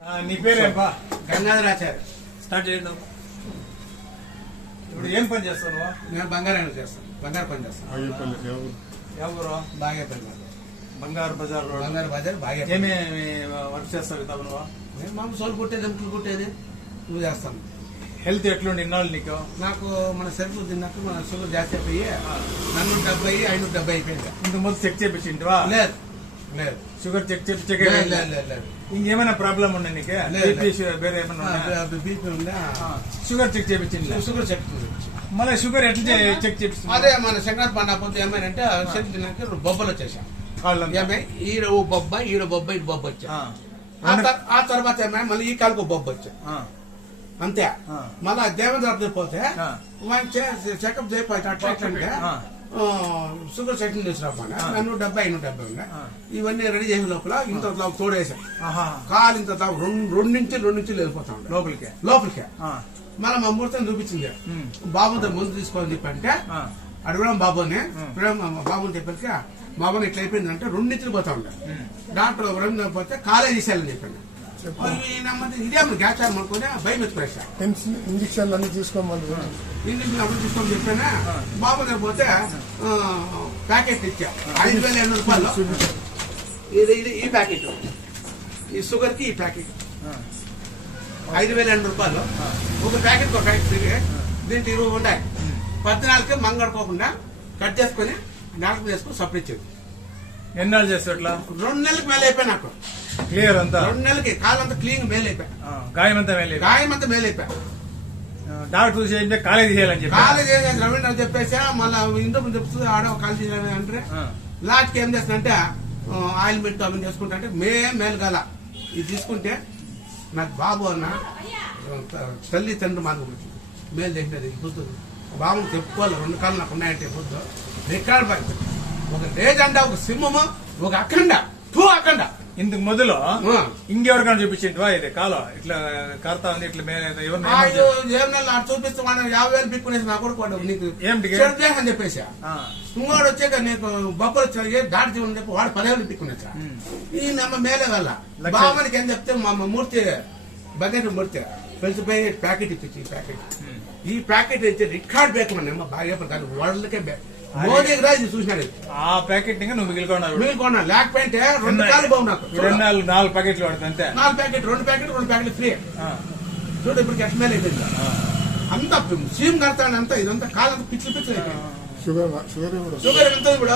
నీ పేరేంపా? గంగాధరాచార్య. స్టార్ట్ చేద్దాం. ఇప్పుడు ఏం పని చేస్తావు నువ్వు? నేను బంగారం చేస్తాను, బంగారు పని చేస్తాను. ఎవరు? బాగేపల్లి, బంగారు బజార్ రోడ్. బంగారు బజార్ బాగా. ఏమేమి వర్క్ చేస్తావు ఇతను నువ్వు? నేను మామూలు సోలు కుట్టేది, ఎంపులు కుట్టేది నువ్వు చేస్తాను. హెల్త్ ఎట్లుండి ఇన్నాళ్ళు నీకు? నాకు మన సరుకులు తిన్నాక మన షుగర్ జాస్తి అయిపోయి 470, 570 అయిపోయింది. ఇంతకు ముందు చెక్ చేయించింటివా? లేదు లేదు, షుగర్ చెక్ చేయించే లేదు. ఇంకేమైనా ప్రాబ్లం ఉండే నీకు? వేరే ఏమైనా బీపీ ఉందా? షుగర్ చెక్ చేయించింది. షుగర్ చెక్ మళ్ళీ షుగర్ ఎట్లా చెక్ చేపిస్తుంది? అదే మన సంక్రాంతి పండుగ పోతే ఏమైనా చెక్ తిన్నాక బొబ్బలు వచ్చేసాం. ఏమై ఈడ బొబ్బ, ఈడ బొబ్బ, ఇటు బొబ్బ వచ్చా. ఆ తర్వాత ఏమై మళ్ళీ ఈ కాలుకు బొబ్బ వచ్చా. అంతే. మళ్ళా దేవేంద్ర పోతే చెకప్ చేయకపోతే షుగర్ సెటిల్ చేసినప్పుడు 170 ఉండే. ఇవన్నీ రెడీ చేసిన లోపల ఇంత తోడేసాం. కాలు ఇంత రెండు నుంచి వెళ్ళిపోతా ఉండే లోపలికే. మళ్ళీ మా ముహూర్తం చూపించింది. బాబుతో ముందు తీసుకోవాలని చెప్పంటే అడగడం బాబుని బాబుని చెప్పాక బాబుని ఇట్లా అయిపోయిందంటే 2 నుంచి పోతా ఉండే. డాక్టర్ 2 పోతే కాలేజ్ తీసేయాలని చెప్పండి. ఇదే గ్యాస్ అనుకుని భయం ఎత్తుకునేసా. ఇంజక్షన్ అన్ని తీసుకోమని అప్పుడు తీసుకోమని చెప్పానా. బాబు దగ్గర పోతే ప్యాకెట్ ఇచ్చా 5,800 రూపాయలు. ఇది ఈ ప్యాకెట్, ఈ షుగర్ కి ఈ ప్యాకెట్ 5,800 రూపాయలు. ఒక ప్యాకెట్ ఒక ప్యాకెట్ ఫ్రీ. దీంట్లో 20 ఉంటాయి. 14కి మంగడుకోకుండా కట్ చేసుకుని డాక్టర్ చేసుకుని సప్లై ఇచ్చేది. ఎన్నాళ్ళు చేస్తా ఇట్లా? 2 నెలలకు మేలు అయిపోయి నాకు క్లియర్ అంతా. 2 నెలలకి కాలంతా క్లీన్ మేలు అయిపోయా. గాయం అంతా మేలు అయిపోయా. డాక్టర్ చూసి కాలేజ్ చేయాలని చెప్పి కాలేజ్ రవీంద్ర చెప్పేసా. మళ్ళీ ఇంట్లో చెప్తుంది ఆడ కాలేజ్ చేయాలని అంటే లాస్ట్ కి ఏం చేస్తానంటే ఆయిల్మెంట్ అవన్నీ చేసుకుంటా అంటే మేలు కాల. ఇది తీసుకుంటే నాకు బాబు అన్న తల్లి తండ్రి మాకు మేలు చేసినది. ఇప్పుడు బాబుని చెప్పుకోవాలి. 2 కాళ్ళు నాకు ఉన్నాయంటే ఇప్పుడు రికార్డ్ పని. ఒక లేజెండా, ఒక సింహము, ఒక అఖండ అఖండ. ఇందుకు మొదలు ఇంకెవరికైనా చూపించింటివా? ఇది కాలం ఇట్లా కడతా ఉంది ఇట్లా ఏమన్నా చూపిస్తే 50,000 పిక్కునేసి నా కొడుకు నీకు అని చెప్పేసా. ఇంకోడు వచ్చాక నీకు బొబ్బలు వచ్చాయి దాడి చేయని చెప్పి వాడు 10,000 పిక్కునేసా. ఈ నమ్మ మేలే వల్ల బాబానికి ఏం చెప్తే మా మూర్తి బకెట్ మూర్తి పెంచిపోయి ప్యాకెట్ ఇచ్చి ఈ ప్యాకెట్ ఇచ్చి రికార్డ్ బేకమని బాగా వరల్డ్కే మోదీ రాజు చూసినాడు. ఆ ప్యాకెట్ నువ్వు మిగిలికొన్నా లేకపోతే 2 కాలు బాగు నాకు 4 ప్యాకెట్లు పడుతుంది అంతే. 4 ప్యాకెట్ 2 ప్యాకెట్లు ఫ్రీ. చూడు ఇప్పుడు ఎక్స్మెల్ అయిపోయింది. అంతా సీమ్ కడతాడు అంతా. ఇదంతా కాలంతా పిచ్చి అయిపోయింది. షుగర్ ఎంత ఇప్పుడు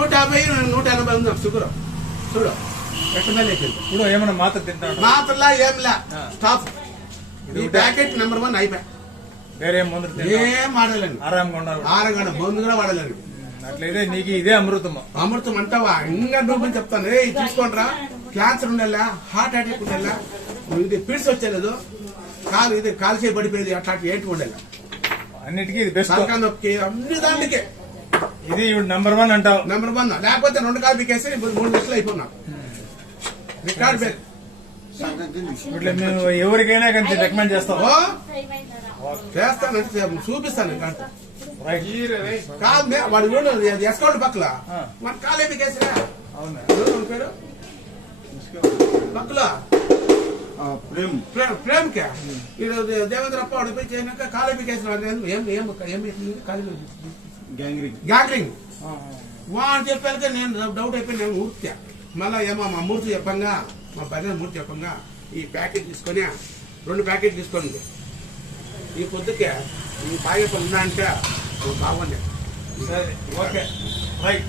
150, 180 ఉంది షుగర్. చూడు ఎక్స్మెల్ అయిపోయింది. ఇప్పుడు ఏమన్నా మాత్ర తింటాడు? మాత్రలా ఏంలా స్టాఫ్. ఈ ప్యాకెట్ నెంబర్ 1 అయిపోయా. వేరే మందులు ఏం వాడలేండి. ఆరంగండ మందు కూడా వాడలేండి. అట్లయితే నీకు ఇదే అమృతం అంటావా? ఇంకా నువ్వు చెప్తాను. ఇది తీసుకోండిరా. క్యాన్సర్ ఉండేలా, హార్ట్ అటాక్ ఉండేలా, ఇది పిడ్స్ వచ్చేలేదు, కాలు ఇది కాలు చేయి పడిపోయేది, అట్లాంటి ఏంటి ఉండేలా అన్నిటికీ ఇది బెస్ట్. నొక్కి అన్ని దానికి ఇది నెంబర్ 1 అంటావు. నెంబర్ 1. లేకపోతే 2 కాలు పీకేసి 3 లక్షలు అయిపోయినా రికార్డ్ బేక్. ఇట్లా మేము ఎవరికైనా కానీ రికమెండ్ చేస్తాం. చేస్తానంటే చూపిస్తాను. కాదు వాడు ఎస్కౌంట్ పక్కల మన కాలేజీ కేసురా పేరు పక్కల ప్రేమ్ కే దేవేంద్ర అప్ప వాడు పోయి చేసినాక కాలేజీ కేసు గ్యాంగ్రింగ్ వాడు చెప్పాక నేను డౌట్ అయిపోయి నేను ఊర్తా. మళ్ళా ఏమో మా మూర్తి చెప్పంగా, మా భజన మూర్తి చెప్పంగా ఈ ప్యాకెట్ తీసుకొని 2 ప్యాకెట్ తీసుకోండి. ఈ పొద్దుకే ఈ పాయసం ఉన్నా అంటే బాగుంది. సరే ఓకే రైట్.